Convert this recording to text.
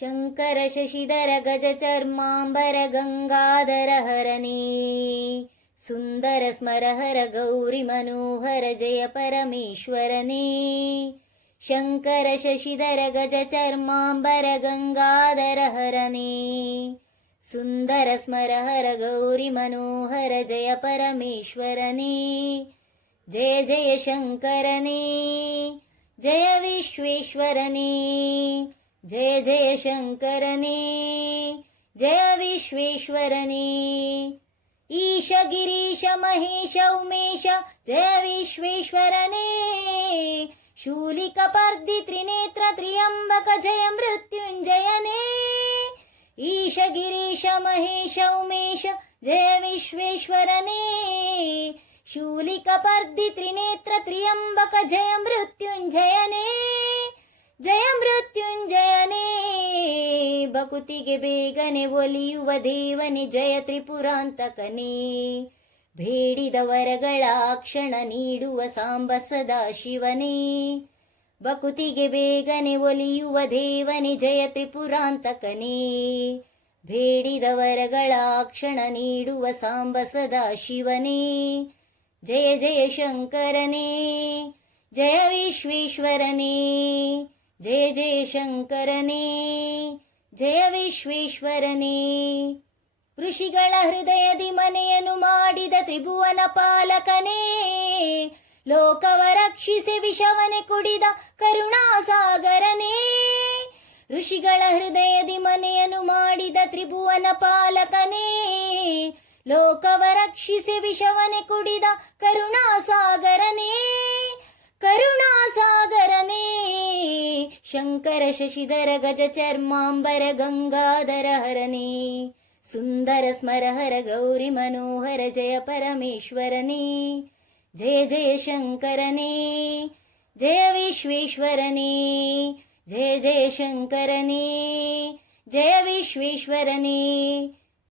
शङ्कर शशिधर गज चर्माम्बर गङ्गाधर हरणे सुन्दर स्मर हर गौरि मनोहर जय परमेश्वरने शङ्करशशिधर गज चर्माम्बर गङ्गाधर हरणे सुन्दर स्मर हर गौरि मनोहर जय परमेश्वरने जय जय शङ्करने जय विश्वेश्वरने जय जय शङ्करने जय विश्वेश्वरने. ईश गिरीश महेश उमेश जय विश्वेश्वरने. शूलिकपर्दि त्रिनेत्र त्र्यम्बक जय मृत्युञ्जयने ईश गिरीश महेश उमेश जय विश्वेश्वरने. शूलिकपर्दि त्रिनेत्र त्र्यम्बक जय मृत्युञ्जय ಬಕುತಿಗೆ ಬೇಗನೆ ಒಲಿಯುವ ದೇವನೆ ಜಯ ತ್ರಿಪುರಾಂತಕನೇ. ಬೇಡಿದ ವರಗಳ ಕ್ಷಣ ನೀಡುವ ಸಾಂಬ ಸದಾ ಶಿವನೇ. ಬಕುತಿಗೆ ಬೇಗನೆ ಒಲಿಯುವ ದೇವನೆ ಜಯ ತ್ರಿಪುರಾಂತಕನೇ. ಬೇಡಿದ ವರಗಳ ಕ್ಷಣ ನೀಡುವ ಸಾಂಬ ಸದಾ ಶಿವನೇ. ಜಯ ಜಯ ಶಂಕರನೇ, ಜಯ ವಿಶ್ವೇಶ್ವರನೇ, ಜಯ ಜಯ ಶಂಕರನೇ. ಜಯ ವಿಶ್ವೇಶ್ವರನೇ ಋಷಿಗಳ ಹೃದಯದಿ ಮನೆಯನ್ನು ಮಾಡಿದ ತ್ರಿಭುವನ ಪಾಲಕನೇ, ಲೋಕವ ರಕ್ಷಿಸಿ ವಿಷವನೆ ಕುಡಿದ ಕರುಣಾಸಾಗರನೇ, ಋಷಿಗಳ ಹೃದಯದಿ ಮನೆಯನ್ನು ಮಾಡಿದ ತ್ರಿಭುವನ ಪಾಲಕನೇ, ಲೋಕವ ರಕ್ಷಿಸಿ ವಿಷವನೆ ಕುಡಿದ ಕರುಣಾಸಾಗರನೇ शङ्कर शशिधर गज चर्माम्बर गङ्गाधर हरणे सुन्दर स्मर हर गौरि मनोहर जय परमेश्वरनि जय जय जयशङ्करि जय विश्वेश्वरि जय जय जयशङ्करि जय विश्वेश्वरनि।